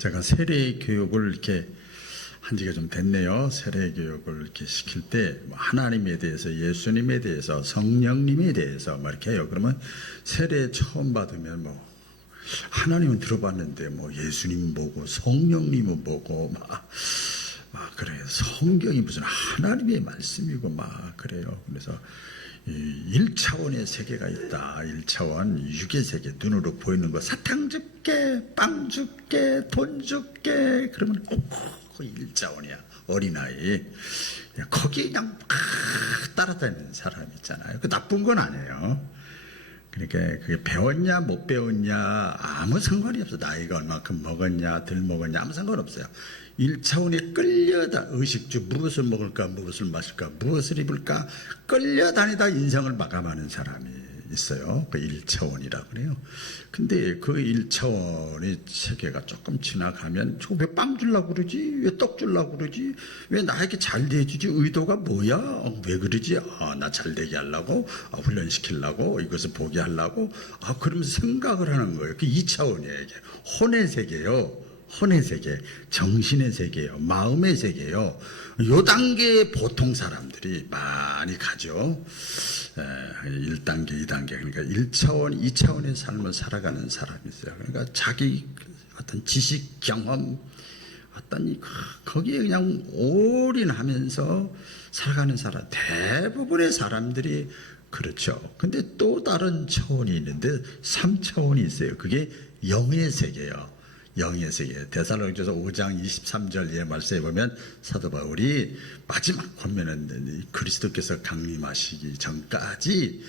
제가 세례 교육을 이렇게 한 지가 좀 됐네요. 세례 교육을 이렇게 시킬 때 하나님에 대해서, 예수님에 대해서, 성령님에 대해서 막 이렇게 해요. 그러면 세례 처음 받으면 하나님은 들어봤는데 예수님 보고 성령님은 보고 막 그래요. 성경이 무슨 하나님의 말씀이고 막 그래요. 그래서 1차원의 세계가 있다. 1차원 육의 세계, 눈으로 보이는 거, 사탕 줄게, 빵 줄게, 돈 줄게. 그러면 그 1차원이야. 어린아이. 거기에 그냥 막 따라다니는 사람 있잖아요. 그 나쁜 건 아니에요. 그러니까 그게 배웠냐 못 배웠냐 아무 상관이 없어. 나이가 얼마큼 먹었냐 덜 먹었냐 아무 상관없어요. 1차원에 끌려다 의식주, 무엇을 먹을까, 무엇을 마실까, 무엇을 입을까 끌려다니다 인생을 마감하는 사람이 있어요. 그 1차원이라 그래요. 근데 그 1차원의 세계가 조금 지나가면 저 왜 빵 주려고 그러지? 왜 떡 주려고 그러지? 왜 나에게 잘 대해주지? 의도가 뭐야? 왜 그러지? 나 잘 되게 하려고? 훈련시키려고? 이것을 보게 하려고? 그러면서 생각을 하는 거예요. 그 2차원이에요. 이게 혼의 세계요. 혼의 세계, 정신의 세계요, 마음의 세계요. 요 단계에 보통 사람들이 많이 가죠. 1단계, 2단계. 그러니까 1차원, 2차원의 삶을 살아가는 사람이 있어요. 그러니까 자기 어떤 지식, 경험, 어떤 거기에 그냥 올인하면서 살아가는 사람, 대부분의 사람들이 그렇죠. 근데 또 다른 차원이 있는데 3차원이 있어요. 그게 영의 세계예요. 영의 세계. 데살로니가서 5장 23절의 말씀에 보면 사도 바울이 마지막 권면은 그리스도께서 강림하시기 전까지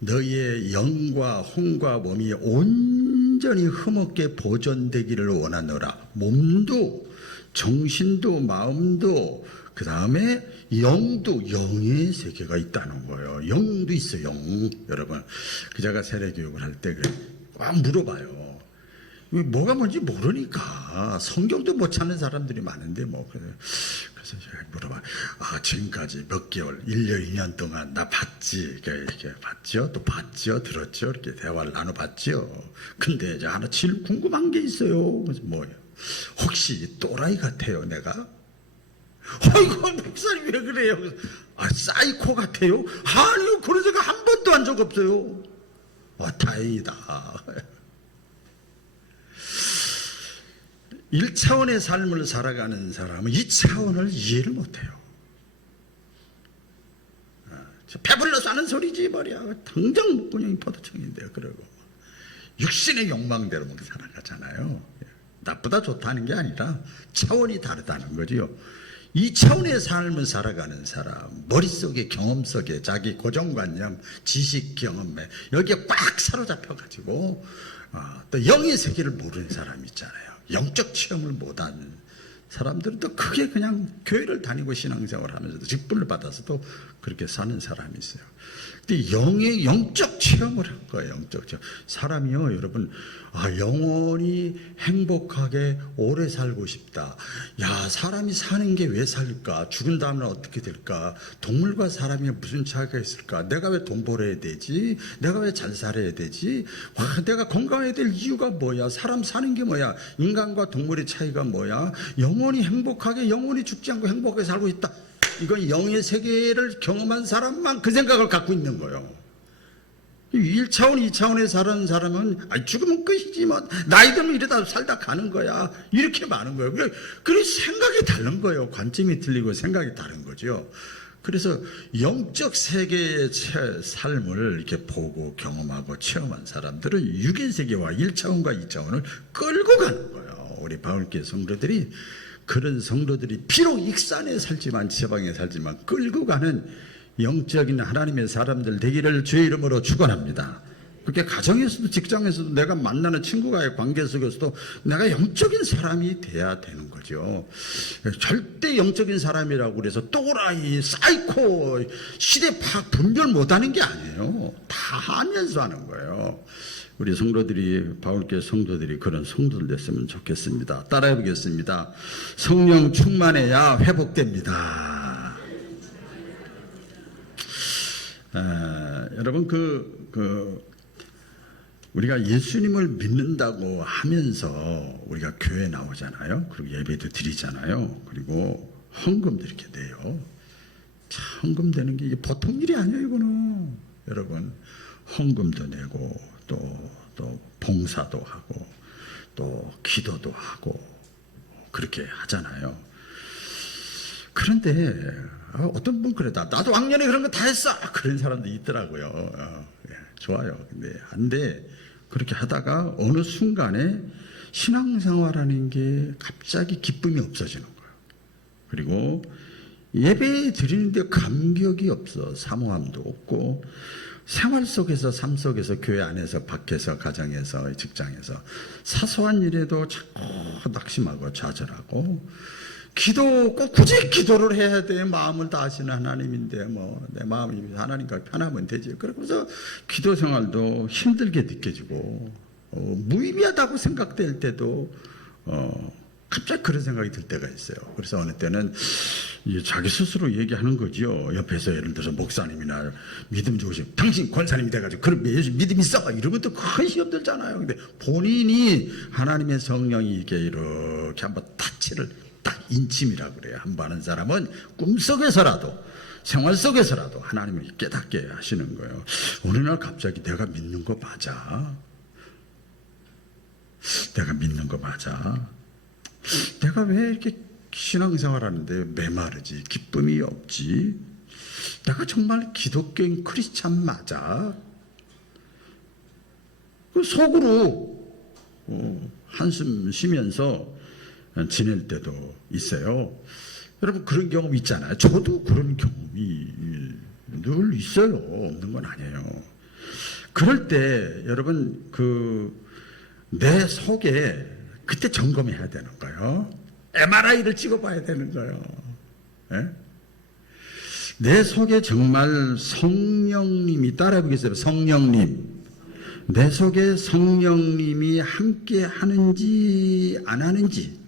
너희의 영과 혼과 몸이 온전히 흠없게 보존되기를 원하노라. 몸도 정신도 마음도 그 다음에 영도, 영의 세계가 있다는 거예요. 영도 있어요. 영. 여러분 제가 세례교육을 할 때 물어봐요. 뭐가 뭔지 모르니까 성경도 못 찾는 사람들이 많은데 그래서 제가 물어봐. 지금까지 몇 개월, 1년, 2년 동안 나 봤지? 이렇게 봤죠? 또 봤죠? 들었죠? 이렇게 대화를 나눠봤죠? 근데 이제 하나 제일 궁금한 게 있어요. 그래서 뭐예요? 혹시 또라이 같아요, 내가? 이거 목사님 왜 그래요? 사이코 같아요? 아니요, 그런 생각 한 번도 한 적 없어요. 다행이다. 1차원의 삶을 살아가는 사람은 2차원을 이해를 못해요. 배불러서 하는 소리지 말이야. 당장 목구멍이 포도청인데요. 그러고 육신의 욕망대로 살아가잖아요. 나쁘다 좋다는 게 아니라 차원이 다르다는 거지요. 2차원의 삶을 살아가는 사람, 머릿속에 경험 속에 자기 고정관념, 지식 경험에 여기에 꽉 사로잡혀가지고 또 영의 세계를 모르는 사람이 있잖아요. 영적 체험을 못하는 사람들은 또 크게 그냥 교회를 다니고 신앙생활을 하면서도 직분을 받아서도 그렇게 사는 사람이 있어요. 근데 영적 체험을 한 거예요. 영적 체험. 사람이요, 여러분, 영원히 행복하게 오래 살고 싶다. 사람이 사는 게 왜 살까? 죽은 다음에 어떻게 될까? 동물과 사람이 무슨 차이가 있을까? 내가 왜 돈 벌어야 되지? 내가 왜 잘 살아야 되지? 내가 건강해야 될 이유가 뭐야? 사람 사는 게 뭐야? 인간과 동물의 차이가 뭐야? 영원히 행복하게, 영원히 죽지 않고 행복하게 살고 있다. 이건 영의 세계를 경험한 사람만 그 생각을 갖고 있는 거예요. 1차원, 2차원에 사는 사람은 죽으면 끝이지 나이 들면 이러다 살다 가는 거야. 이렇게 많은 거예요. 그래 생각이 다른 거예요. 관점이 틀리고 생각이 다른 거죠. 그래서 영적 세계의 삶을 이렇게 보고 경험하고 체험한 사람들은 육의 세계와 1차원과 2차원을 끌고 가는 거예요. 우리 바울교회 성도들이 그런 성도들이 비록 익산에 살지만 지방에 살지만 끌고 가는 영적인 하나님의 사람들 되기를 주의 이름으로 축원합니다. 그렇게 가정에서도 직장에서도 내가 만나는 친구와의 관계 속에서도 내가 영적인 사람이 돼야 되는 거죠. 절대 영적인 사람이라고 그래서 또라이, 사이코, 시대 파악 분별 못하는 게 아니에요. 다 하면서 하는 거예요. 우리 성도들이, 바울교회 성도들이 그런 성도들 됐으면 좋겠습니다. 따라해 보겠습니다. 성령 충만해야 회복됩니다. 여러분 우리가 예수님을 믿는다고 하면서 우리가 교회 나오잖아요. 그리고 예배도 드리잖아요. 그리고 헌금도 이렇게 내요. 참, 헌금 되는 게 이게 보통 일이 아니에요, 이거는. 여러분, 헌금도 내고 또 봉사도 하고 또 기도도 하고 그렇게 하잖아요. 그런데 어떤 분 그래, 나도 왕년에 그런 거 다 했어, 그런 사람도 있더라고요. 좋아요. 근데 안 돼. 그렇게 하다가 어느 순간에 신앙생활하는 게 갑자기 기쁨이 없어지는 거예요. 그리고 예배 드리는데 감격이 없어. 사모함도 없고, 생활 속에서, 삶 속에서, 교회 안에서, 밖에서, 가정에서, 직장에서 사소한 일에도 자꾸 낙심하고 좌절하고, 기도 꼭 굳이 기도를 해야 돼. 마음을 다하시는 하나님인데 뭐 내 마음이 하나님과 편하면 되지. 그러면서 기도 생활도 힘들게 느껴지고 무의미하다고 생각될 때도 갑자기 그런 생각이 들 때가 있어요. 그래서 어느 때는 자기 스스로 얘기하는 거죠. 옆에서 예를 들어서 목사님이나 믿음 좋으신 당신 권사님이 돼가지고 그런 믿음 있어 이러면 또 큰 시험 들잖아요. 근데 본인이 하나님의 성령이 이렇게 한번 타치를 딱 인침이라고 그래요. 한번 하는 사람은 꿈속에서라도 생활 속에서라도 하나님을 깨닫게 하시는 거예요. 어느 날 갑자기 내가 믿는 거 맞아? 내가 믿는 거 맞아? 내가 왜 이렇게 신앙생활 하는데 메마르지? 기쁨이 없지? 내가 정말 기독교인 크리스찬 맞아? 속으로 한숨 쉬면서 지낼 때도 있어요. 여러분 그런 경험 있잖아요. 저도 그런 경험이 늘 있어요. 없는 건 아니에요. 그럴 때 여러분 내 속에 그때 점검해야 되는 거예요. MRI를 찍어봐야 되는 거예요. 네? 내 속에 정말 성령님이 따라해보겠어요. 성령님. 내 속에 성령님이 함께 하는지 안 하는지,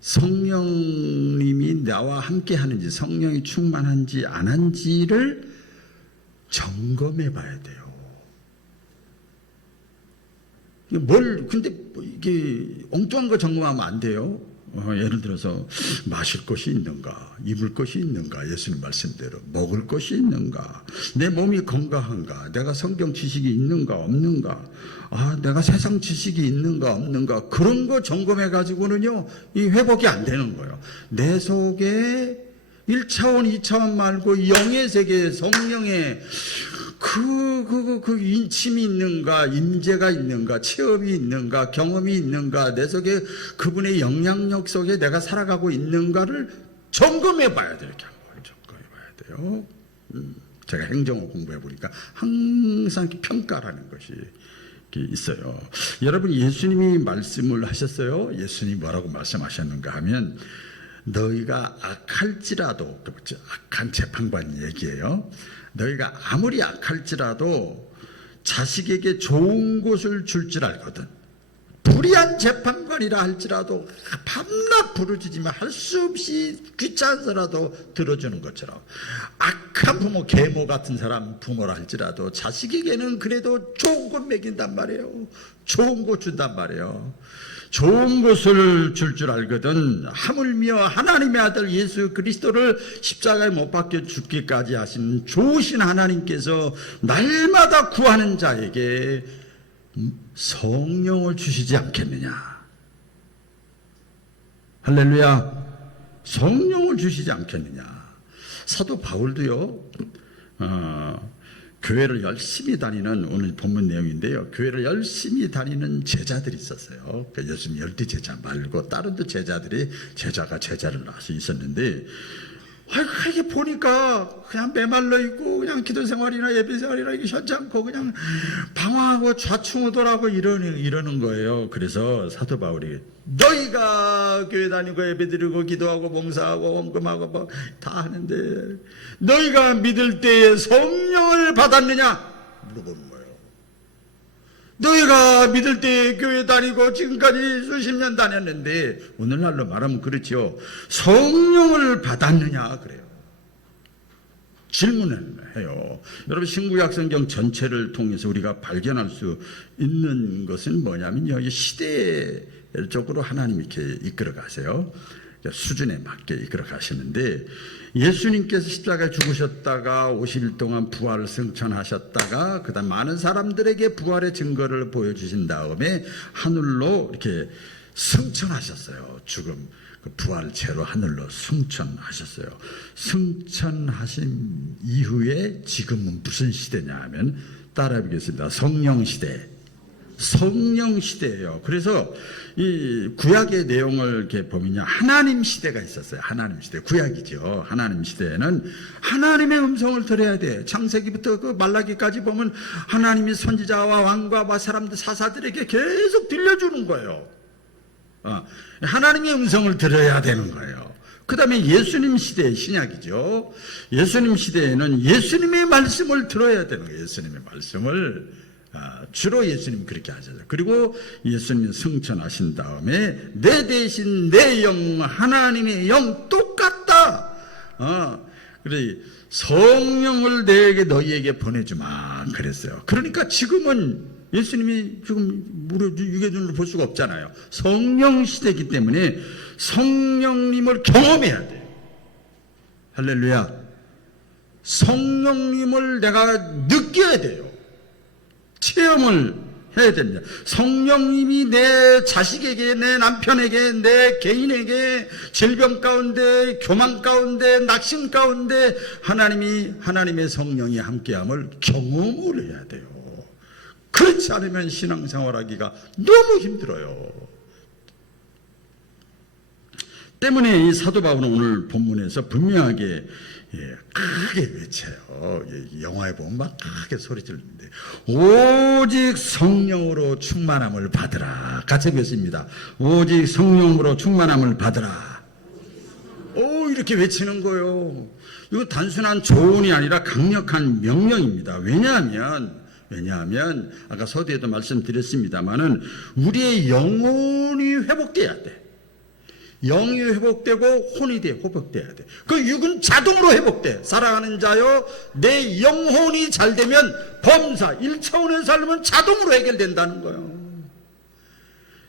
성령님이 나와 함께 하는지, 성령이 충만한지 안 한지를 점검해 봐야 돼요. 근데 이게 엉뚱한 거 점검하면 안 돼요. 예를 들어서 마실 것이 있는가, 입을 것이 있는가, 예수님 말씀대로 먹을 것이 있는가, 내 몸이 건강한가, 내가 성경 지식이 있는가 없는가, 내가 세상 지식이 있는가 없는가, 그런 거 점검해 가지고는요 이 회복이 안 되는 거예요. 내 속에 1차원 2차원 말고 영의 세계, 성령의 그 인침이 있는가, 임재가 있는가, 체험이 있는가, 경험이 있는가, 내 속에 그분의 영향력 속에 내가 살아가고 있는가를 점검해 봐야 돼요. 이렇게 한번 점검해 봐야 돼요. 제가 행정을 공부해 보니까 항상 평가라는 것이 있어요. 여러분 예수님이 말씀을 하셨어요. 예수님이 뭐라고 말씀하셨는가 하면, 너희가 악할지라도, 악한 재판관 얘기예요. 너희가 아무리 악할지라도 자식에게 좋은 것을 줄 줄 알거든. 불의한 재판관이라 할지라도 밤낮 부르짖으면 할 수 없이 귀찮아서라도 들어주는 것처럼, 악한 부모, 계모 같은 사람 부모라 할지라도 자식에게는 그래도 좋은 것 먹인단 말이에요. 좋은 것 준단 말이에요. 좋은 것을 줄 알거든. 하물며 하나님의 아들 예수 그리스도를 십자가에 못 박혀 죽기까지 하신 좋으신 하나님께서 날마다 구하는 자에게 성령을 주시지 않겠느냐. 할렐루야. 성령을 주시지 않겠느냐. 사도 바울도요, 교회를 열심히 다니는, 오늘 본문 내용인데요, 교회를 열심히 다니는 제자들이 있었어요. 그러니까 예수님 12제자 말고 다른 또 제자가 제자를 낳아서 있었는데, 이렇게 보니까 그냥 메말라 있고 그냥 기도 생활이나 예배 생활이나 이게 현찮고 그냥 방황하고 좌충우돌하고 이러는 거예요. 그래서 사도 바울이, 너희가 교회 다니고 예배 드리고 기도하고 봉사하고 헌금하고 뭐 다 하는데 너희가 믿을 때에 성령을 받았느냐 물어보는 거예요. 너희가 믿을 때에 교회 다니고 지금까지 수십 년 다녔는데, 오늘날로 말하면 그렇죠, 성령을 받았느냐 그래요. 질문을 해요. 여러분 신구약 성경 전체를 통해서 우리가 발견할 수 있는 것은 뭐냐면요, 이 시대적으로 하나님 이렇게 이끌어 가세요. 수준에 맞게 이끌어 가시는데, 예수님께서 십자가에 죽으셨다가 50일 동안 부활을 승천하셨다가 그다음 많은 사람들에게 부활의 증거를 보여주신 다음에 하늘로 이렇게 승천하셨어요. 죽음 그 부활체로 하늘로 승천하셨어요. 승천하신 이후에 지금은 무슨 시대냐 하면, 따라해 보겠습니다. 성령 시대. 성령 시대예요. 그래서 이 구약의 내용을 이렇게 보면요, 하나님 시대가 있었어요. 하나님 시대. 구약이죠. 하나님 시대에는 하나님의 음성을 들어야 돼. 창세기부터 그 말라기까지 보면 하나님이 선지자와 왕과 사람들, 사사들에게 계속 들려주는 거예요. 하나님의 음성을 들어야 되는 거예요. 그 다음에 예수님 시대의 신약이죠. 예수님 시대에는 예수님의 말씀을 들어야 되는 거예요. 예수님의 말씀을. 주로 예수님 그렇게 하셨어요. 그리고 예수님이 승천하신 다음에 내 대신 내 영, 하나님의 영 똑같다. 그래 성령을 너희에게 보내주마 그랬어요. 그러니까 지금은 예수님이 지금 무려 유괴준으로 볼 수가 없잖아요. 성령 시대이기 때문에 성령님을 경험해야 돼요. 할렐루야. 성령님을 내가 느껴야 돼요. 체험을 해야 됩니다. 성령님이 내 자식에게, 내 남편에게, 내 개인에게 질병 가운데, 교만 가운데, 낙심 가운데 하나님의 성령이 함께함을 경험을 해야 돼요. 그렇지 않으면 신앙생활하기가 너무 힘들어요. 때문에 이 사도 바울은 오늘 본문에서 분명하게 크게 외쳐요. 영화에 보면 막 크게 소리 지르는데, 오직 성령으로 충만함을 받으라. 같이 읽겠습니다. 오직 성령으로 충만함을 받으라. 이렇게 외치는 거예요. 이거 단순한 조언이 아니라 강력한 명령입니다. 왜냐하면 아까 서두에도 말씀드렸습니다마는 우리의 영혼이 회복돼야 돼. 영이 회복되고 혼이 회복돼야 돼. 그 육은 자동으로 회복돼. 사랑하는 자여, 내 영혼이 잘 되면 범사 1차원에서 살면 자동으로 해결된다는 거예요.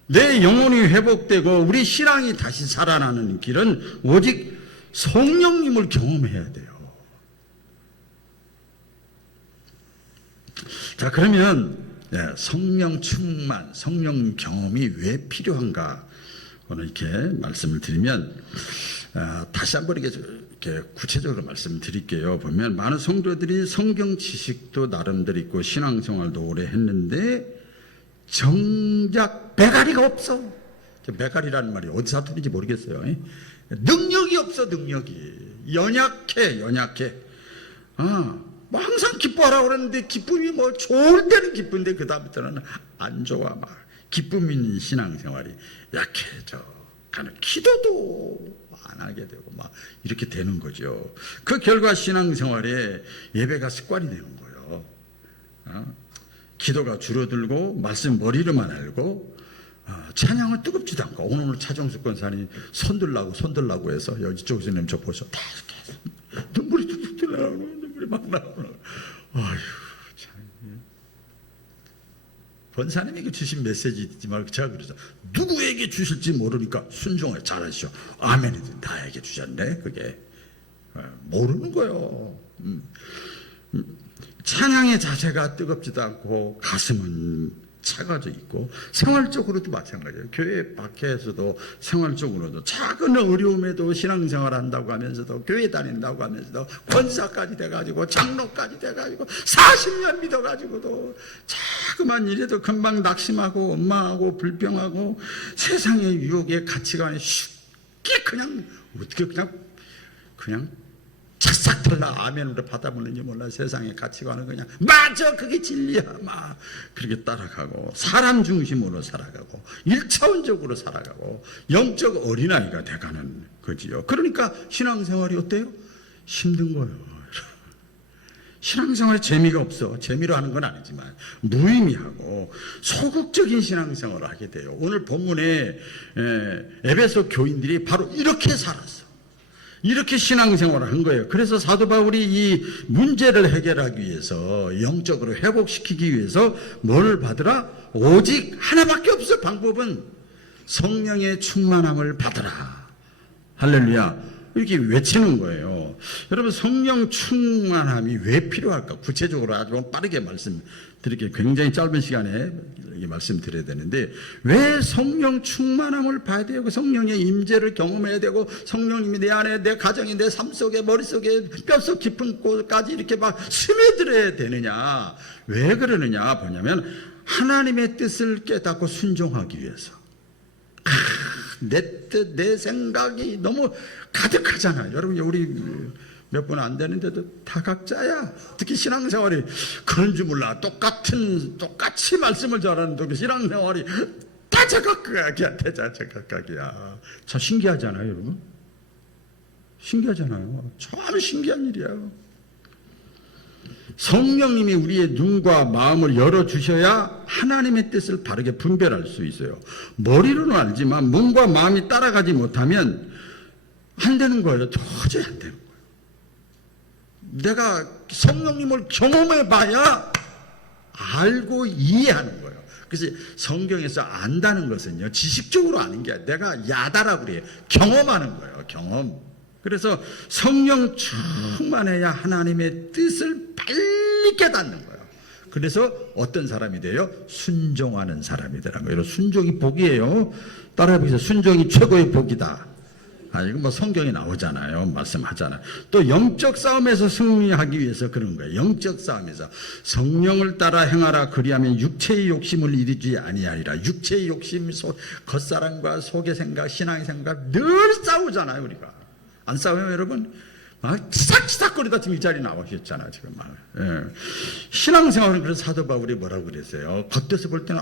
내 영혼이 회복되고 우리 신앙이 다시 살아나는 길은 오직 성령님을 경험해야 돼요. 자, 그러면 성령 충만, 성령 경험이 왜 필요한가? 오늘 이렇게 말씀을 드리면, 다시 한번 이렇게 구체적으로 말씀드릴게요. 보면 많은 성도들이 성경 지식도 나름대로 있고 신앙생활도 오래 했는데 정작 메가리가 없어. 메가리라는 말이 어디서 사투리인지 모르겠어요. 능력이 없어. 능력이 연약해. 뭐 항상 기뻐하라고 그러는데 기쁨이 뭐 좋을 때는 기쁜데 그 다음부터는 안 좋아. 막 기쁨 있는 신앙생활이 약해져 가는, 기도도 안 하게 되고 막 이렇게 되는 거죠. 그 결과 신앙생활에 예배가 습관이 되는 거예요. 기도가 줄어들고 말씀 머리로만 알고 찬양을 뜨겁지도 않고. 오늘 차정숙 권사님 손들라고 해서 여기 쪽에서 님 저 보셔 다 눈물이 뚝뚝 나오고 눈물이 막 나오고. 아휴 참. 권사님에게 주신 메시지 듣지 말고 제가 그러죠. 누구에게 주실지 모르니까 순종을 잘하시오. 아멘이 나에게 주셨네. 그게 모르는 거예요. 찬양의 자세가 뜨겁지도 않고 가슴은 차가져 있고, 생활적으로도 마찬가지예요. 교회 밖에서도 생활적으로도 작은 어려움에도 신앙생활 한다고 하면서도, 교회 다닌다고 하면서도 권사까지 돼가지고 장로까지 돼가지고 40년 믿어가지고도 자그만 일에도 금방 낙심하고 원망하고 불평하고 세상의 유혹의 가치관에 쉽게 그냥 어떻게 그냥 착싹 털라 아멘으로 받아먹는지 몰라. 세상의 가치관은 그냥 맞아 그게 진리야 막 그렇게 따라가고, 사람 중심으로 살아가고 1차원적으로 살아가고 영적 어린아이가 돼가는 거지요. 그러니까 신앙생활이 어때요? 힘든 거예요. 신앙생활에 재미가 없어. 재미로 하는 건 아니지만 무의미하고 소극적인 신앙생활을 하게 돼요. 오늘 본문에 에베소 교인들이 바로 이렇게 살았어. 이렇게 신앙생활을 한 거예요. 그래서 사도 바울이 이 문제를 해결하기 위해서, 영적으로 회복시키기 위해서 뭘 받으라? 오직 하나밖에 없어. 방법은 성령의 충만함을 받으라. 할렐루야. 이렇게 외치는 거예요. 여러분, 성령 충만함이 왜 필요할까? 구체적으로 아주 빠르게 말씀드릴게요. 굉장히 짧은 시간에 말씀드려야 되는데, 왜 성령 충만함을 봐야 되고 성령의 임재를 경험해야 되고 성령님이 내 안에, 내 가정에, 내 삶 속에, 머릿속에, 뼛속 깊은 곳까지 이렇게 막 스며들어야 되느냐? 왜 그러느냐 보냐면, 하나님의 뜻을 깨닫고 순종하기 위해서. 내 뜻, 내 생각이 너무 가득하잖아요. 여러분, 우리 몇 분 안 되는데도 다 각자야. 특히 신앙생활이 그런 줄 몰라. 똑같이 말씀을 잘하는데 신앙생활이 다 제각각이야. 대자제각각이야. 참 신기하잖아요, 여러분. 신기하잖아요. 참 신기한 일이야. 성령님이 우리의 눈과 마음을 열어주셔야 하나님의 뜻을 바르게 분별할 수 있어요. 머리로는 알지만 몸과 마음이 따라가지 못하면 안 되는 거예요. 도저히 안 되는 거예요. 내가 성령님을 경험해 봐야 알고 이해하는 거예요. 그래서 성경에서 안다는 것은요, 지식적으로 아는 게 아니라 내가 야다라고 그래요. 경험하는 거예요. 경험. 그래서 성령 충만해야 하나님의 뜻을 빨리 깨닫는 거예요. 그래서 어떤 사람이 돼요? 순종하는 사람이 되라는 거예요. 순종이 복이에요. 따라해보세요. 순종이 최고의 복이다. 이거 뭐 성경에 나오잖아요. 말씀하잖아요. 또 영적 싸움에서 승리하기 위해서 그런 거예요. 영적 싸움에서 성령을 따라 행하라. 그리하면 육체의 욕심을 이루지 아니하리라. 육체의 욕심, 겉사람과 속의 생각, 신앙의 생각 늘 싸우잖아요. 우리가 안 싸워요, 여러분? 치삭치삭거리다 지금 이 자리에 나오셨잖아요, 지금. 신앙생활은 그래서 사도 바울이 뭐라고 그랬어요? 겉에서 볼 때는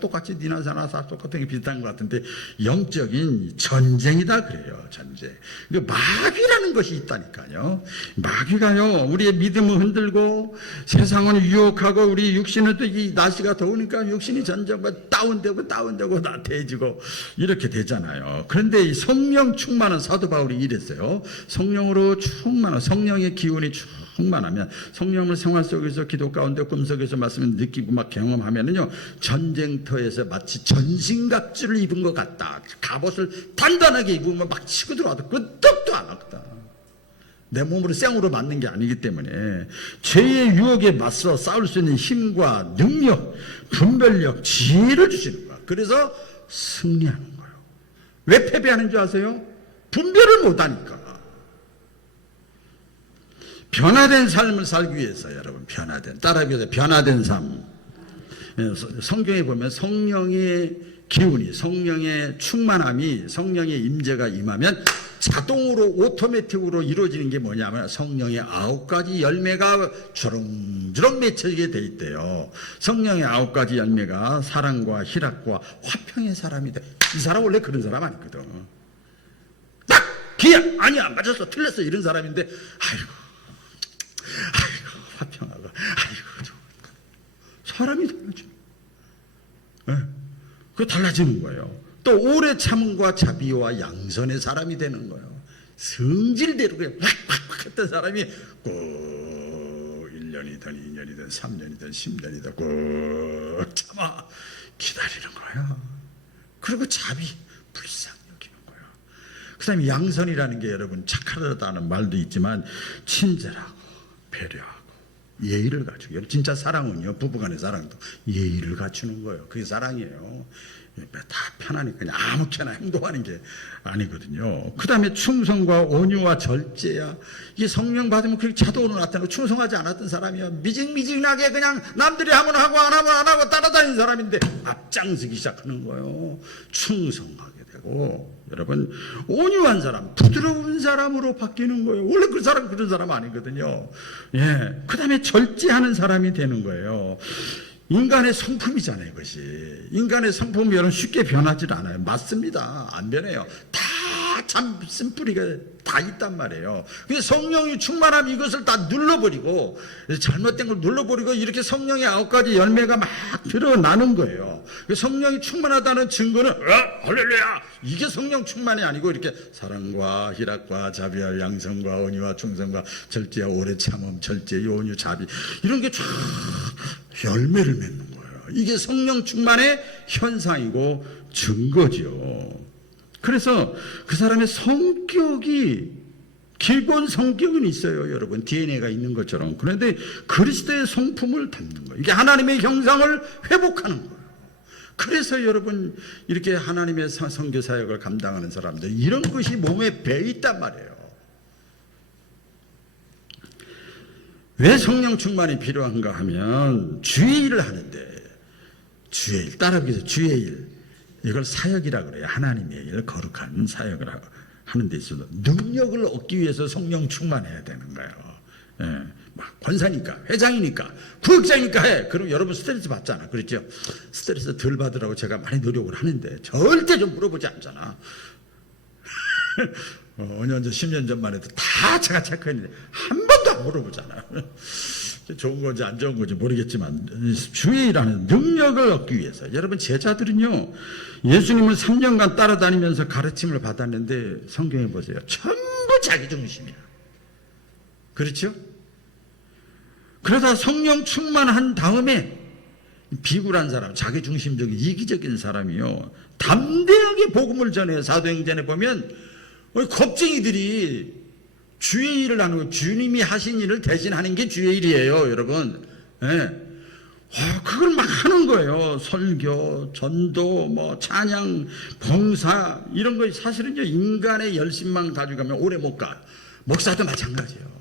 똑같이 니나 사나 똑같은 게 비슷한 것 같은데 영적인 전쟁이다 그래요. 전쟁. 마귀라는 것이 있다니까요. 마귀가요, 우리의 믿음을 흔들고 세상은 유혹하고 우리 육신은 또 이 날씨가 더우니까 육신이 전쟁과 다운되고 나태해지고 이렇게 되잖아요. 그런데 이 성령 충만한 사도 바울이 이랬어요. 성령으로 충만한, 성령의 기운이 충만하면, 성령을 생활 속에서, 기도 가운데, 꿈속에서 말씀을 느끼고 막 경험하면은요, 전쟁터에서 마치 전신갑주를 입은 것 같다. 갑옷을 단단하게 입으면 막 치고 들어와도 끄떡도 안 하거든. 내 몸으로 생으로 맞는 게 아니기 때문에 죄의 유혹에 맞서 싸울 수 있는 힘과 능력, 분별력, 지혜를 주시는 거야. 그래서 승리하는 거예요. 왜 패배하는 줄 아세요? 분별을 못하니까. 변화된 삶을 살기 위해서, 여러분, 따라해보세요. 변화된 삶. 성경에 보면 성령의 기운이, 성령의 충만함이, 성령의 임재가 임하면 자동으로, 오토매틱으로 이루어지는 게 뭐냐면 성령의 9가지 열매가 주렁주렁 맺혀지게 돼 있대요. 성령의 9가지 열매가 사랑과 희락과 화평의 사람이 돼. 이 사람 원래 그런 사람 아니거든. 딱 기야, 아니야, 맞았어, 틀렸어, 이런 사람인데, 아이고 화평하고, 사람이 달라지는 거예요. 그거 달라지는 거예요. 또 오래 참음과 자비와 양선의 사람이 되는 거예요. 성질대로 그냥 확 했던 사람이 꼭 1년이든 2년이든 3년이든 10년이든 꼭 참아 기다리는 거예요. 그리고 자비, 불쌍히 여기는 거예요. 그 다음에 양선이라는 게, 여러분, 착하다는 말도 있지만 친절하고 배려하고 예의를 갖추고, 진짜 사랑은요, 부부간의 사랑도 예의를 갖추는 거예요. 그게 사랑이에요. 다 편하니까 그냥 아무렇게나 행동하는 게 아니거든요. 그 다음에 충성과 온유와 절제야. 이게 성령 받으면 그렇게 자동으로 나타나고, 충성하지 않았던 사람이야, 미직미직하게 그냥 남들이 하면 하고 안 하면 안 하고 따라다니는 사람인데 앞장서기 시작하는 거예요. 충성하게 되고, 여러분, 온유한 사람, 부드러운 사람으로 바뀌는 거예요. 원래 그 사람 그런 사람 아니거든요. 그 다음에 절제하는 사람이 되는 거예요. 인간의 성품이잖아요, 이것이. 인간의 성품이 여러분 쉽게 변하지 않아요. 맞습니다. 안 변해요. 다 참 쓴뿌리가 다 있단 말이에요. 근데 성령이 충만하면 이것을 다 눌러버리고, 잘못된 걸 눌러버리고, 이렇게 성령의 9가지 열매가 막 드러나는 거예요. 성령이 충만하다는 증거는 할렐루야, 이게 성령 충만이 아니고 이렇게 사랑과 희락과 자비와 양성과 온유와 충성과 절제와 오래 참음, 절제, 요온유, 자비, 이런 게 쫙 열매를 맺는 거예요. 이게 성령 충만의 현상이고 증거죠. 그래서 그 사람의 성격이, 기본 성격은 있어요, 여러분. DNA가 있는 것처럼. 그런데 그리스도의 성품을 담는 거예요. 이게 하나님의 형상을 회복하는 거예요. 그래서 여러분, 이렇게 하나님의 선교 사역을 감당하는 사람들, 이런 것이 몸에 배 있단 말이에요. 왜 성령 충만이 필요한가 하면, 주의 일을 하는데, 주의 일, 따라하기서 주의 일, 이걸 사역이라고 그래요. 하나님의 일, 거룩한 사역을 하는 데 있어서 능력을 얻기 위해서 성령 충만해야 되는 거예요. 예, 권사니까, 회장이니까, 구역장이니까 해. 그럼 여러분 스트레스 받잖아. 그렇죠? 스트레스 덜 받으라고 제가 많이 노력을 하는데 절대 좀 물어보지 않잖아. 5년 전, 10년 전만 해도 다 제가 체크했는데 한 번도 안 물어보잖아요. 좋은 건지 안 좋은 건지 모르겠지만, 주의 일하는 능력을 얻기 위해서. 여러분, 제자들은요, 예수님을 3년간 따라다니면서 가르침을 받았는데, 성경에 보세요, 전부 자기 중심이야. 그렇죠? 그러다 성령 충만한 다음에 비굴한 사람, 자기 중심적인 이기적인 사람이요, 담대하게 복음을 전해요. 사도행전에 보면 겁쟁이들이 주의 일을 하는 거, 주님이 하신 일을 대신하는 게 주의 일이에요, 여러분. 예. 그걸 막 하는 거예요. 설교, 전도, 찬양, 봉사, 이런 거 사실은요, 인간의 열심만 가지고 가면 오래 못 가. 목사도 마찬가지예요.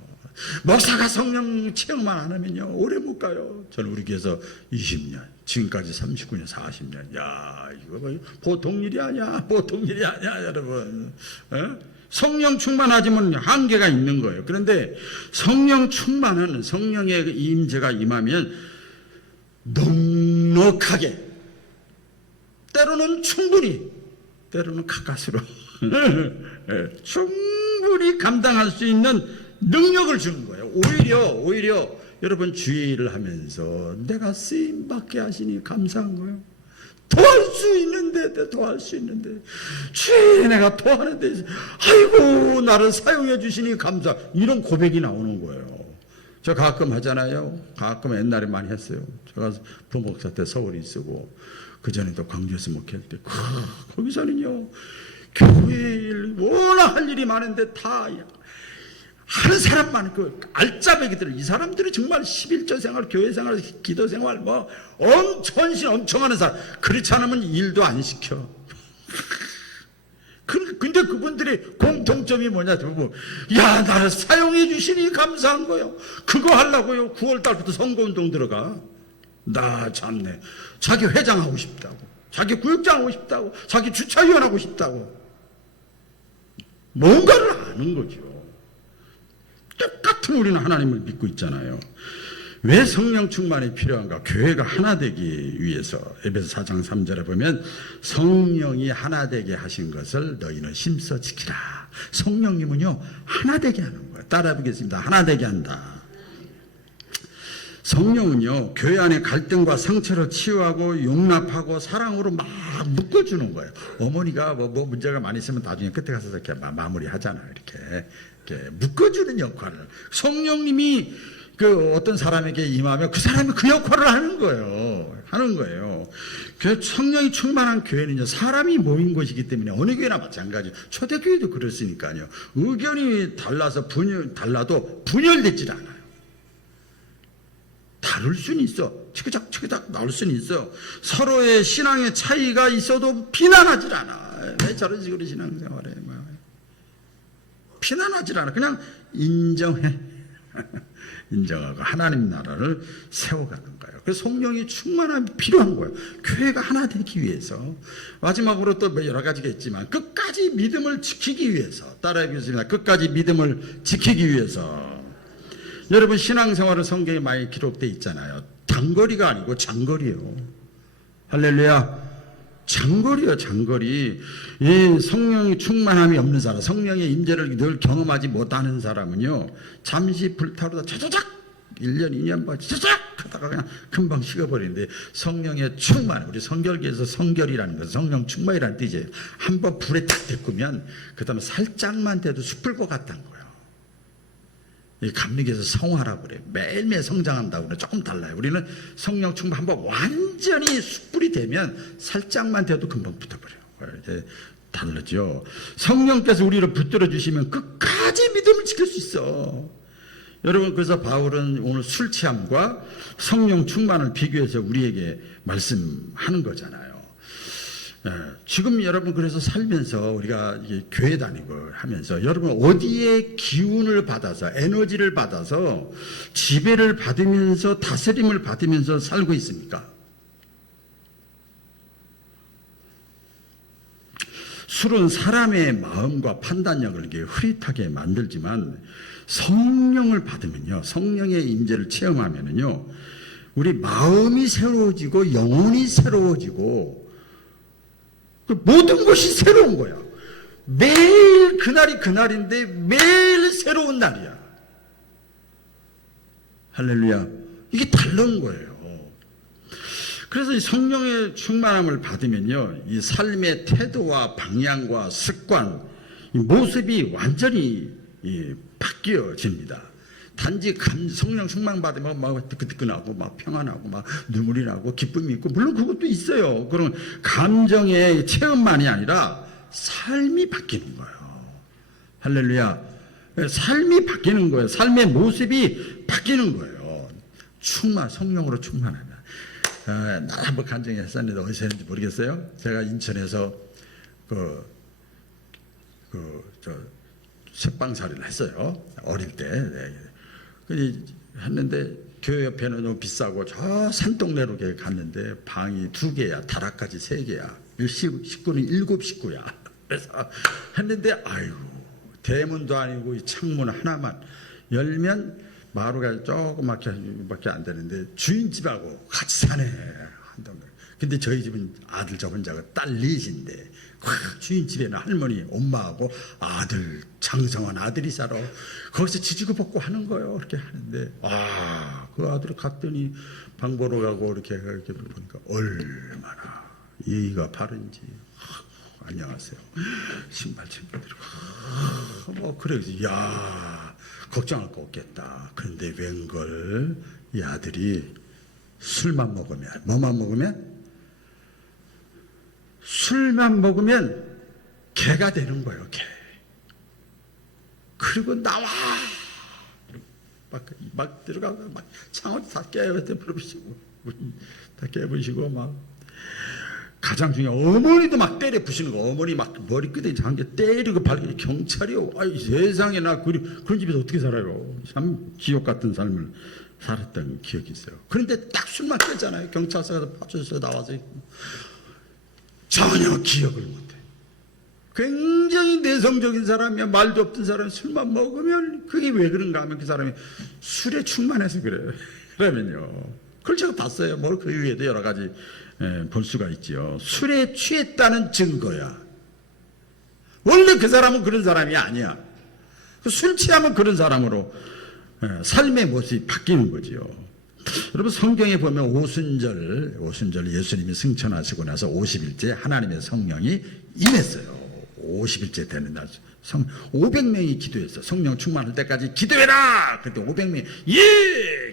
목사가 성령 체험만 안 하면요, 오래 못 가요. 저는 우리 교회에서 20년, 지금까지 39년, 40년. 야, 이거 뭐 보통 일이 아니야. 보통 일이 아니야, 여러분. 성령 충만하지만 한계가 있는 거예요. 그런데 성령 충만은, 성령의 임재가 임하면 넉넉하게, 때로는 충분히, 때로는 가까스로 충분히 감당할 수 있는 능력을 주는 거예요. 오히려 여러분, 주의 일을 하면서 내가 쓰임 받게 하시니 감사한 거예요. 도할 수 있는데 주의 내가 도하는데, 아이고 나를 사용해 주시니 감사, 이런 고백이 나오는 거예요. 저 가끔 하잖아요. 가끔 옛날에 많이 했어요. 제가 부목사 때 서울에 있었고, 그전에도 광주에서 목회할 때, 거기서는요, 교회 일, 워낙 할 일이 많은데 다 한 사람만, 알짜배기들, 이 사람들이 정말 11조 생활, 교회 생활, 기도 생활, 엄청 하는 사람. 그렇지 않으면 일도 안 시켜. 근데 그분들의 공통점이 뭐냐, 대부분. 야, 나를 사용해 주시니 감사한 거요. 그거 하려고요. 9월달부터 선거운동 들어가. 나 참네. 자기 회장 하고 싶다고. 자기 구역장 하고 싶다고. 자기 주차위원 하고 싶다고. 뭔가를 아는 거죠. 똑같은 우리는 하나님을 믿고 있잖아요. 왜 성령 충만이 필요한가? 교회가 하나 되기 위해서. 에베소 4장 3절에 보면 성령이 하나 되게 하신 것을 너희는 힘써 지키라. 성령님은요, 하나 되게 하는 거예요. 따라해 보겠습니다. 하나 되게 한다. 성령은요, 교회 안에 갈등과 상처를 치유하고 용납하고 사랑으로 막 묶어주는 거예요. 어머니가 뭐 문제가 많이 있으면 나중에 끝에 가서 이렇게 마무리 하잖아요. 이렇게 묶어주는 역할을. 성령님이 어떤 사람에게 임하면 그 사람이 그 역할을 하는 거예요. 성령이 충만한 교회는요, 사람이 모인 것이기 때문에 어느 교회나 마찬가지. 초대교회도 그렇으니까요. 의견이 달라도 분열되질 않아요. 다를 수는 있어. 치그작 나올 수는 있어. 서로의 신앙의 차이가 있어도 비난하질 않아. 왜 저런 식으로 신앙생활해? 비난하질 않아. 그냥 인정해. 인정하고 하나님 나라를 세워가는 거예요. 그래서 성령이 충만함이 필요한 거예요. 교회가 하나 되기 위해서. 마지막으로 또 여러 가지가 있지만 끝까지 믿음을 지키기 위해서. 따라해보겠습니다. 끝까지 믿음을 지키기 위해서. 여러분, 신앙생활은 성경에 많이 기록되어 있잖아요. 단거리가 아니고 장거리예요. 할렐루야. 장거리요, 장거리. 이 성령의 충만함이 없는 사람, 성령의 임재를 늘 경험하지 못하는 사람은요, 잠시 불타오르다 차차작 1년, 2년 반 차차작 하다가 그냥 금방 식어버리는데, 성령의 충만, 우리 성결기에서 성결이라는 것은 성령 충만이라는 뜻이에요. 한번 불에 딱 데꾸면 그 다음에 살짝만 돼도 숯불 것 같다는 거예요. 이 감리교에서 성화라고 그래요. 매일매일 성장한다고 그래요. 조금 달라요. 우리는 성령 충만 한번 완전히 숯불이 되면 살짝만 돼도 금방 붙어버려요. 이제 다르죠. 성령께서 우리를 붙들어 주시면 끝까지 믿음을 지킬 수 있어. 여러분, 그래서 바울은 오늘 술 취함과 성령 충만을 비교해서 우리에게 말씀하는 거잖아요. 지금 여러분 그래서 살면서 우리가 교회 다니고 하면서 여러분 어디에 기운을 받아서 에너지를 받아서 지배를 받으면서 다스림을 받으면서 살고 있습니까? 술은 사람의 마음과 판단력을 이렇게 흐릿하게 만들지만 성령을 받으면요, 성령의 임재를 체험하면은요, 우리 마음이 새로워지고 영혼이 새로워지고 모든 것이 새로운 거야. 매일 그날이 그날인데 매일 새로운 날이야. 할렐루야. 이게 다른 거예요. 그래서 이 성령의 충만함을 받으면요, 이 삶의 태도와 방향과 습관, 이 모습이 완전히 바뀌어집니다. 단지 성령 충만 받으면 막 뜨끈뜨끈하고 막 평안하고 막 눈물이 나고 기쁨이 있고, 물론 그것도 있어요. 그런 감정의 체험만이 아니라 삶이 바뀌는 거예요. 할렐루야. 삶이 바뀌는 거예요. 삶의 모습이 바뀌는 거예요. 성령으로 충만하면. 나 한번 간증했었는데 어디서 했는지 모르겠어요. 제가 인천에서 책방살이를 했어요. 어릴 때. 했는데 교회 옆에는 너무 비싸고 저 산동네로 갔는데 방이 2개야, 다락까지 3개야, 식구는 7식구야. 그래서 했는데 아이고, 대문도 아니고 이 창문 하나만 열면 마루가 조그맣게 안 되는데 주인집하고 같이 사네. 근데 저희 집은 아들 저 혼자가 딸 넷인데 주인집에는 할머니, 엄마하고 아들, 장성한 아들이 살아. 거기서 지지고 볶고 하는 거예요. 이렇게 하는데, 그 아들이 갔더니 방 보러 가고 이렇게 보니까 얼마나 예의가 바른지. 안녕하세요. 신발 챙겨드리고. 그래. 걱정할 거 없겠다. 그런데 웬걸 이 아들이 술만 먹으면, 뭐만 먹으면? 술만 먹으면 개가 되는 거예요, 개. 그리고 나와! 막 들어가고, 막 창호 다 깨부시고, 다 깨부시고, 막. 가장 중요한 어머니도 막 때려 부시는 거. 어머니 막 머리끄댕이 장게 때리고 발리고. 경찰이요. 세상에, 나 그런 집에서 어떻게 살아요. 참 지옥 같은 삶을 살았던 기억이 있어요. 그런데 딱 술만 깼잖아요. 경찰서에서 파출소에 나와서 전혀 기억을 못해. 굉장히 내성적인 사람이야. 말도 없던 사람이 술만 먹으면, 그게 왜 그런가 하면 그 사람이 술에 충만해서 그래요. 그러면요, 그걸 제가 봤어요. 그 위에도 여러 가지 볼 수가 있죠. 술에 취했다는 증거야. 원래 그 사람은 그런 사람이 아니야. 술 취하면 그런 사람으로 삶의 모습이 바뀌는 거지요. 여러분, 성경에 보면 오순절 예수님이 승천하시고 나서 50일째 하나님의 성령이 임했어요. 50일째 되는 날 500명이 기도했어. 성령 충만할 때까지 기도해라. 그때 500명이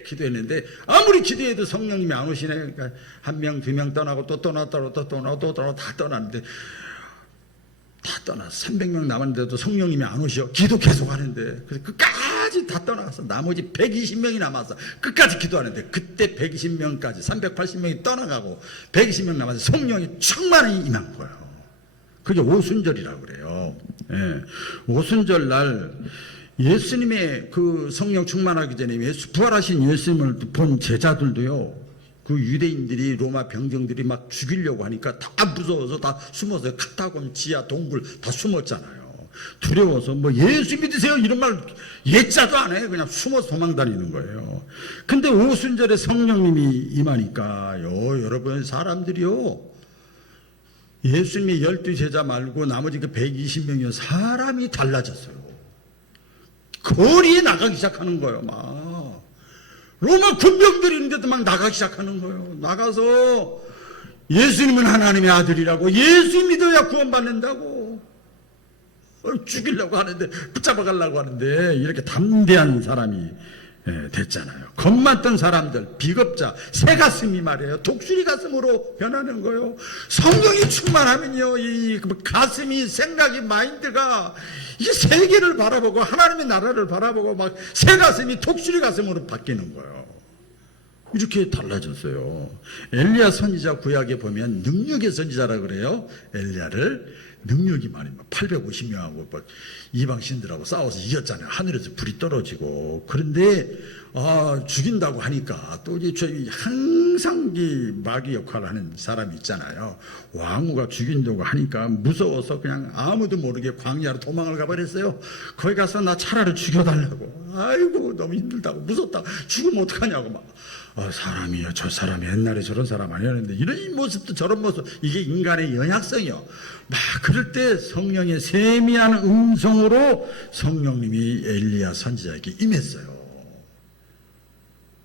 기도했는데 아무리 기도해도 성령님이 안 오시네. 그러니까 1명, 2명 떠나고 또 떠났다고 또 떠나고 또 떠나고 다 떠났는데, 다 떠나서 300명 남았는데도 성령님이 안 오셔. 기도 계속 하는데, 그래서 끝까지 다 떠나갔어. 나머지 120명이 남았어. 끝까지 기도하는데, 그때 120명까지 380명이 떠나가고 120명 남아서 성령이 충만히 임한 거예요. 그게 오순절이라고 그래요. 오순절 날 예수님의 그 성령 충만하기 전에 부활하신 예수님을 본 제자들도요, 그 유대인들이, 로마 병정들이 막 죽이려고 하니까 다 무서워서 다 숨어서 카타콤, 지하, 동굴 다 숨었잖아요. 두려워서 예수 믿으세요 이런 말 예자도 안 해. 그냥 숨어서 도망 다니는 거예요. 근데 오순절에 성령님이 임하니까요, 여러분, 사람들이요 예수님의 12제자 말고 나머지 그 120명이요 사람이 달라졌어요. 거리에 나가기 시작하는 거예요. 막 로마 군병들이 있는데도 막 나가기 시작하는 거예요. 나가서 예수님은 하나님의 아들이라고, 예수 믿어야 구원받는다고 죽이려고 하는데, 붙잡아가려고 하는데, 이렇게 담대한 사람이 됐잖아요. 겁 많던 사람들, 비겁자, 새 가슴이 말이에요. 독수리 가슴으로 변하는 거예요. 성령이 충만하면요, 이 가슴이, 생각이, 마인드가 이게 세계를 바라보고 하나님의 나라를 바라보고 막 새 가슴이 독수리 가슴으로 바뀌는 거예요. 이렇게 달라졌어요. 엘리야 선지자 구약에 보면 능력의 선지자라 그래요. 엘리야를 능력이 많이 850명하고 이방 신들하고 싸워서 이겼잖아요. 하늘에서 불이 떨어지고. 그런데 죽인다고 하니까 또 이제 항상 이 마귀 역할을 하는 사람이 있잖아요. 왕후가 죽인다고 하니까 무서워서 그냥 아무도 모르게 광야로 도망을 가버렸어요. 거기 가서 나 차라리 죽여달라고. 아이고 너무 힘들다고, 무섭다고, 죽으면 어떡하냐고 막. 사람이요, 저 사람이 옛날에 저런 사람 아니었는데 이런 모습도 저런 모습, 이게 인간의 연약성이요. 막 그럴 때 성령의 세미한 음성으로 성령님이 엘리야 선지자에게 임했어요.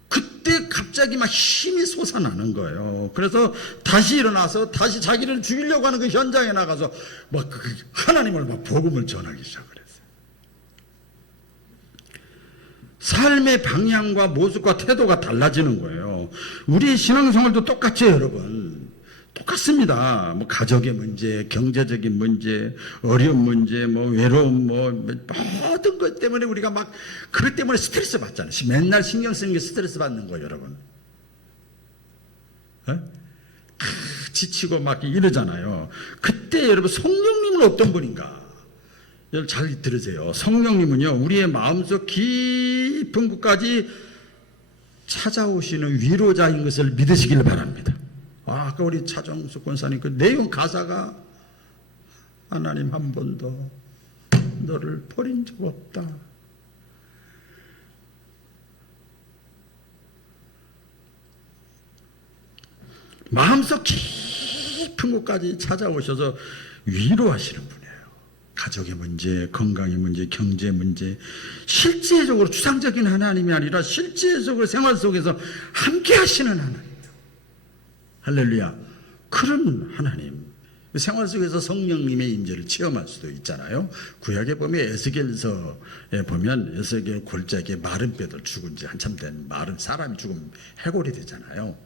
그때 갑자기 막 힘이 솟아나는 거예요. 그래서 다시 일어나서 다시 자기를 죽이려고 하는 그 현장에 나가서 막 하나님을 막 복음을 전하기 시작을 했어요. 삶의 방향과 모습과 태도가 달라지는 거예요. 우리 신앙생활도 똑같죠, 여러분. 똑같습니다. 뭐 가족의 문제, 경제적인 문제, 어려운 문제, 뭐 외로움, 뭐 모든 것 때문에 우리가 막 그것 때문에 스트레스 받잖아요. 맨날 신경 쓰는 게 스트레스 받는 거예요, 여러분. 지치고 막 이러잖아요. 그때 여러분 성령님은 어떤 분인가? 여러분 잘 들으세요. 성령님은요, 우리의 마음속 깊은 곳까지 찾아오시는 위로자인 것을 믿으시길 바랍니다. 아까 우리 차정수 권사님 그 내용 가사가 하나님 한 번도 너를 버린 적 없다. 마음속 깊은 곳까지 찾아오셔서 위로하시는 분이에요. 가족의 문제, 건강의 문제, 경제 문제, 실제적으로 추상적인 하나님이 아니라 실제적으로 생활 속에서 함께 하시는 하나님. 할렐루야. 그런 하나님, 생활 속에서 성령님의 임재를 체험할 수도 있잖아요. 구약에 보면 에스겔서에 보면 에스겔 골짜기에 마른 뼈들, 죽은 지 한참 된 마른 사람이 죽으면 해골이 되잖아요.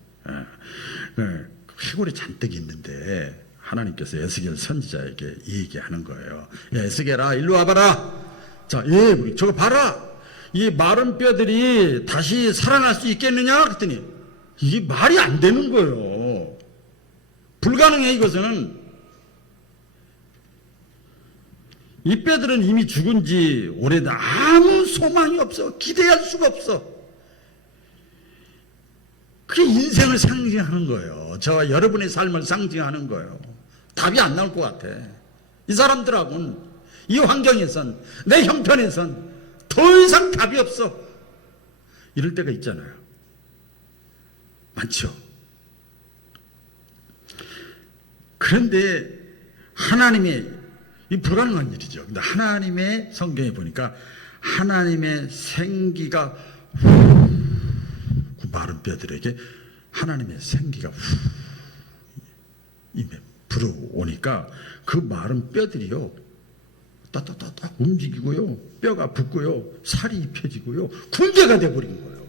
해골이 잔뜩 있는데 하나님께서 에스겔 선지자에게 이 얘기하는 거예요. 야, 에스겔아, 일로 와봐라. 자, 우리 저거 봐라. 이 마른 뼈들이 다시 살아날 수 있겠느냐? 그랬더니 이게 말이 안 되는 거예요. 불가능해. 이것은 이 뼈들은 이미 죽은 지 오래다. 아무 소망이 없어. 기대할 수가 없어. 그게 인생을 상징하는 거예요. 저와 여러분의 삶을 상징하는 거예요. 답이 안 나올 것 같아. 이 사람들하고는 이 환경에선, 내 형편에선 더 이상 답이 없어. 이럴 때가 있잖아요. 많죠. 그런데 하나님의, 이 불가능한 일이죠. 근데 하나님의 성경에 보니까 하나님의 생기가 그 마른 뼈들에게 하나님의 생기가 입에 불어오니까 그 마른 뼈들이요 따따따따 움직이고요, 뼈가 붙고요, 살이 입혀지고요, 군대가 돼버린 거예요.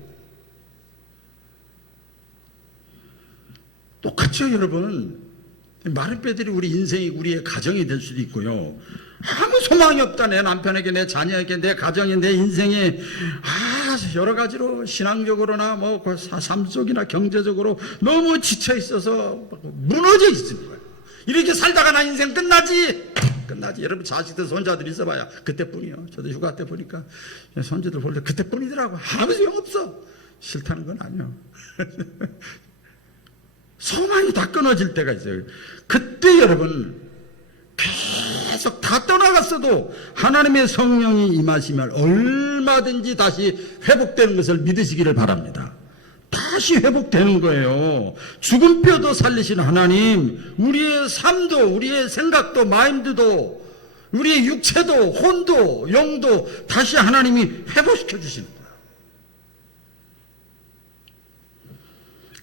똑같죠, 여러분. 마른 뼈들이 우리 인생이, 우리의 가정이 될 수도 있고요. 아무 소망이 없다. 내 남편에게, 내 자녀에게, 내 가정에, 내 인생에 여러 가지로 신앙적으로나 뭐 삶 속이나 경제적으로 너무 지쳐 있어서 무너져 있는 거예요. 이렇게 살다가 나 인생 끝나지. 여러분 자식들, 손자들 있어봐야 그때뿐이요. 저도 휴가 때 보니까 손주들 볼 때 그때뿐이더라고. 아무 소용없어. 싫다는 건 아니요. 소망이 다 끊어질 때가 있어요. 그때 여러분 계속 다 떠나갔어도 하나님의 성령이 임하시면 얼마든지 다시 회복되는 것을 믿으시기를 바랍니다. 다시 회복되는 거예요. 죽은 뼈도 살리시는 하나님, 우리의 삶도, 우리의 생각도, 마인드도, 우리의 육체도, 혼도, 영도 다시 하나님이 회복시켜 주시는 거예요.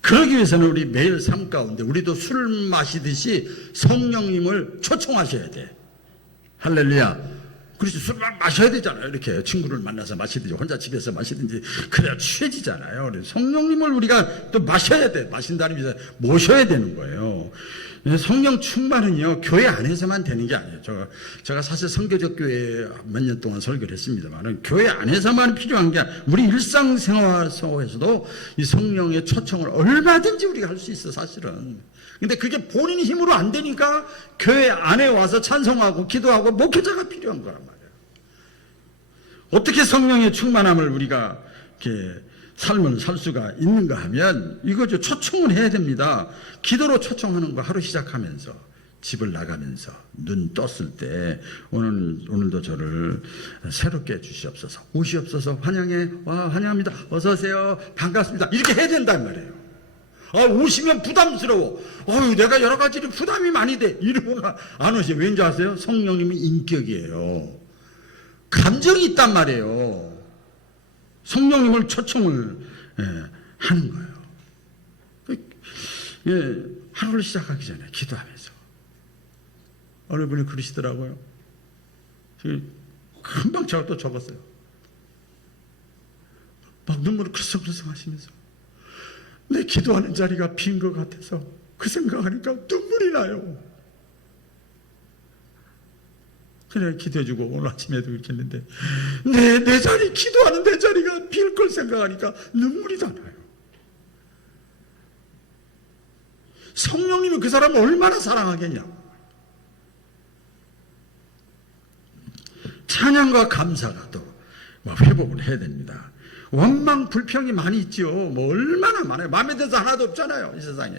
그러기 위해서는 우리 매일 삶 가운데 우리도 술 마시듯이 성령님을 초청하셔야 돼. 할렐루야. 그렇지, 술 마셔야 되잖아요. 이렇게 친구를 만나서 마시든지 혼자 집에서 마시든지 그래야 취해지잖아요. 성령님을 우리가 또 마셔야 돼. 마신다는 의미에서 모셔야 되는 거예요. 성령 충만은요, 교회 안에서만 되는 게 아니에요. 제가 사실 선교적 교회 몇 년 동안 설교를 했습니다만, 교회 안에서만 필요한 게 아니라 우리 일상생활 속에서도 이 성령의 초청을 얼마든지 우리가 할 수 있어, 사실은. 근데 그게 본인 힘으로 안 되니까 교회 안에 와서 찬송하고 기도하고 목회자가 필요한 거란 말이에요. 어떻게 성령의 충만함을 우리가 이렇게 삶을 살 수가 있는가 하면 이거죠. 초청을 해야 됩니다. 기도로 초청하는 거 하루 시작하면서 집을 나가면서 눈 떴을 때 오늘도 저를 새롭게 해주시옵소서, 오시옵소서, 환영해, 와 환영합니다, 어서 오세요, 반갑습니다, 이렇게 해야 된단 말이에요. 오시면 부담스러워, 내가 여러 가지로 부담이 많이 돼, 이러거나 안 오세요. 왠지 아세요? 성령님이 인격이에요. 감정이 있단 말이에요. 성령님을 초청을 하는 거예요. 하루를 시작하기 전에 기도하면서. 어느 분이 그러시더라고요. 금방 제가 또 적었어요. 막 눈물을 글썽글썽 하시면서 내 기도하는 자리가 빈 것 같아서 그 생각하니까 눈물이 나요. 그냥 기도해주고 오늘 아침에도 이렇게 했는데 내 자리, 기도하는 내 자리가 빌 걸 생각하니까 눈물이 다 나요. 성령님이 그 사람을 얼마나 사랑하겠냐. 찬양과 감사가 또 회복을 해야 됩니다. 원망 불평이 많이 있죠. 얼마나 많아요. 마음에 들어서 하나도 없잖아요, 이 세상에.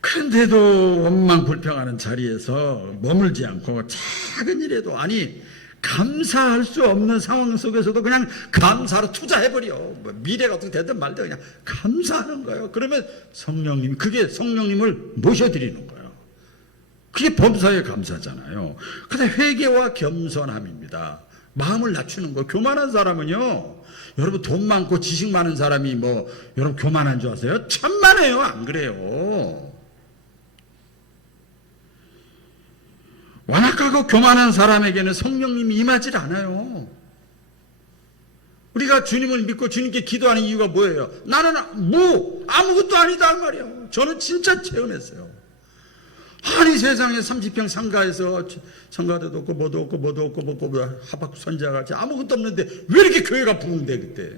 그런데도 원망 불평하는 자리에서 머물지 않고 작은 일에도, 감사할 수 없는 상황 속에서도 그냥 감사로 투자해버려. 미래가 어떻게 되든 말든 그냥 감사하는 거예요. 그러면 그게 성령님을 모셔드리는 거예요. 그게 범사의 감사잖아요. 근데 회개와 겸손함입니다. 마음을 낮추는 거. 교만한 사람은요, 여러분 돈 많고 지식 많은 사람이 여러분 교만한 줄 아세요? 천만에요. 안 그래요. 완악하고 교만한 사람에게는 성령님이 임하질 않아요. 우리가 주님을 믿고 주님께 기도하는 이유가 뭐예요? 나는 아무것도 아니다 말이에요. 저는 진짜 체험했어요. 세상에 30평 상가에서 상가도 없고 뭐도 없고 하박국 선지자같이 아무것도 없는데 왜 이렇게 교회가 부흥돼 그때?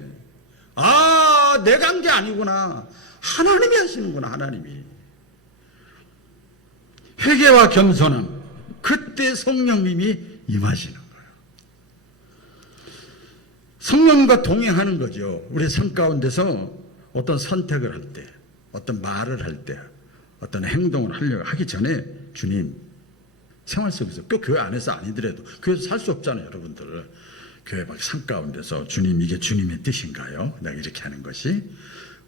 내가 한 게 아니구나. 하나님이 하시는구나. 하나님이. 회개와 겸손함, 그때 성령님이 임하시는 거예요. 성령님과 동행하는 거죠. 우리 삶 가운데서 어떤 선택을 할 때, 어떤 말을 할 때, 어떤 행동을 하려고 하기 전에 주님, 생활 속에서 꼭 교회 안에서 아니더라도 교회에서 살 수 없잖아요, 여러분들. 교회 밖 삶 가운데서 주님, 이게 주님의 뜻인가요? 내가 이렇게 하는 것이.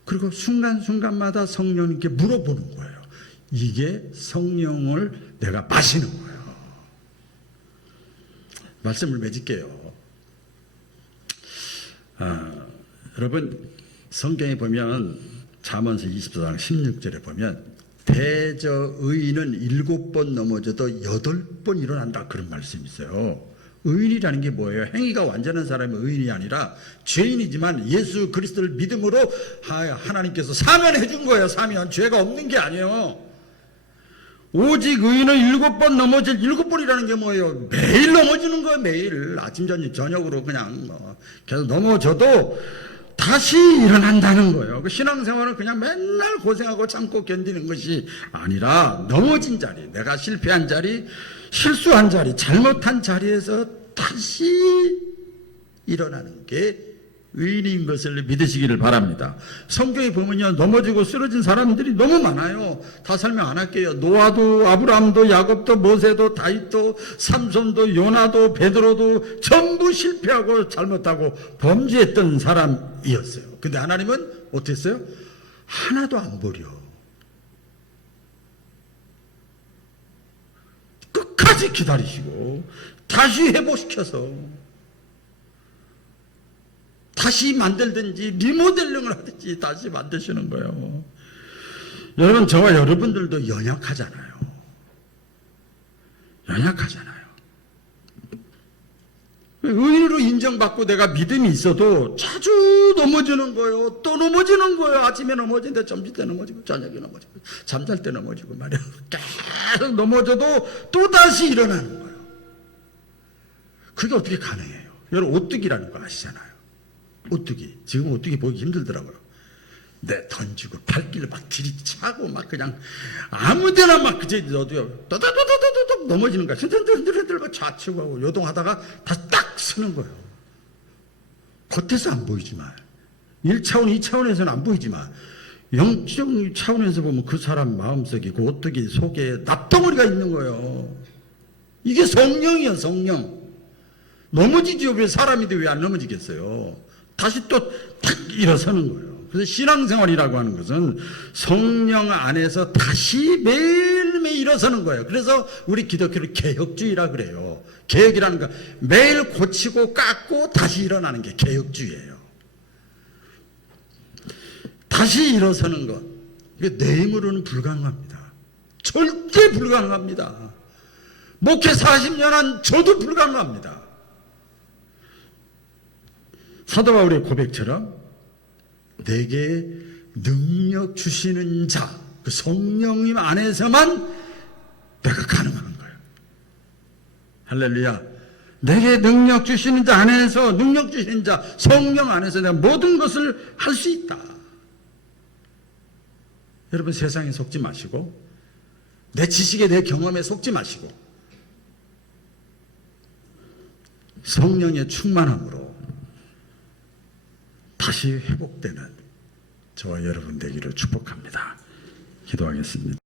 그리고 순간순간마다 성령님께 물어보는 거예요. 이게 성령을 내가 마시는 거예요. 말씀을 맺을게요. 여러분, 성경에 보면 잠언서 24장 16절에 보면 대저의인은 7번 넘어져도 8번 일어난다, 그런 말씀이 있어요. 의인이라는 게 뭐예요? 행위가 완전한 사람이 의인이 아니라 죄인이지만 예수 그리스도를 믿음으로 하나님께서 사면해 준 거예요. 사면. 죄가 없는 게 아니에요. 오직 의인은 7번 넘어질, 7번이라는 게 뭐예요? 매일 넘어지는 거예요. 매일 아침 저녁으로 그냥 계속 넘어져도 다시 일어난다는 거예요. 그 신앙생활은 그냥 맨날 고생하고 참고 견디는 것이 아니라 넘어진 자리, 내가 실패한 자리, 실수한 자리, 잘못한 자리에서 다시 일어나는 게 의인인 것을 믿으시기를 바랍니다. 성경에 보면요, 넘어지고 쓰러진 사람들이 너무 많아요. 다 설명 안 할게요. 노아도, 아브라함도, 야곱도, 모세도, 다윗도, 삼손도, 요나도, 베드로도 전부 실패하고 잘못하고 범죄했던 사람이었어요. 근데 하나님은 어떻게 했어요? 하나도 안 버려. 끝까지 기다리시고 다시 회복시켜서 다시 만들든지 리모델링을 하든지 다시 만드시는 거예요. 여러분, 저와 여러분들도 연약하잖아요. 연약하잖아요. 의인으로 인정받고 내가 믿음이 있어도 자주 넘어지는 거예요. 또 넘어지는 거예요. 아침에 넘어지는데 점심 때 넘어지고 저녁에 넘어지고 잠잘 때 넘어지고 말이야. 계속 넘어져도 또다시 일어나는 거예요. 그게 어떻게 가능해요? 여러분, 오뚜기라는 거 아시잖아요. 오뚜기. 지금 오뚜기 보기 힘들더라고요. 던지고 발길을 막 들이차고 막 그냥 아무데나 막 그제 너도요. 또또또또또또 넘어지는 거야. 흔들흔들 좌측 하고 요동하다가 다시 딱 서는 거예요. 겉에서 안 보이지만 1차원, 2차원에서는 안 보이지만 영적 차원에서 보면 그 사람 마음속에 그 오뚜기 속에 납덩어리가 있는 거예요. 이게 성령이에요. 성령. 넘어지죠. 왜 사람인데 왜 안 넘어지겠어요? 다시 또 탁 일어서는 거예요. 그래서 신앙생활이라고 하는 것은 성령 안에서 다시 매일매일 일어서는 거예요. 그래서 우리 기독교를 개혁주의라 그래요. 개혁이라는 거 매일 고치고 깎고 다시 일어나는 게 개혁주의예요. 다시 일어서는 것, 이게 내 힘으로는 불가능합니다. 절대 불가능합니다. 목회 40년 한 저도 불가능합니다. 사도 바울의 고백처럼 내게 능력 주시는 자, 그 성령님 안에서만 내가 가능한 거예요. 할렐루야. 내게 능력 주시는 자 안에서, 능력 주시는 자 성령 안에서 내가 모든 것을 할 수 있다. 여러분, 세상에 속지 마시고 내 지식에 내 경험에 속지 마시고 성령의 충만함으로 다시 회복되는 저와 여러분 되기를 축복합니다. 기도하겠습니다.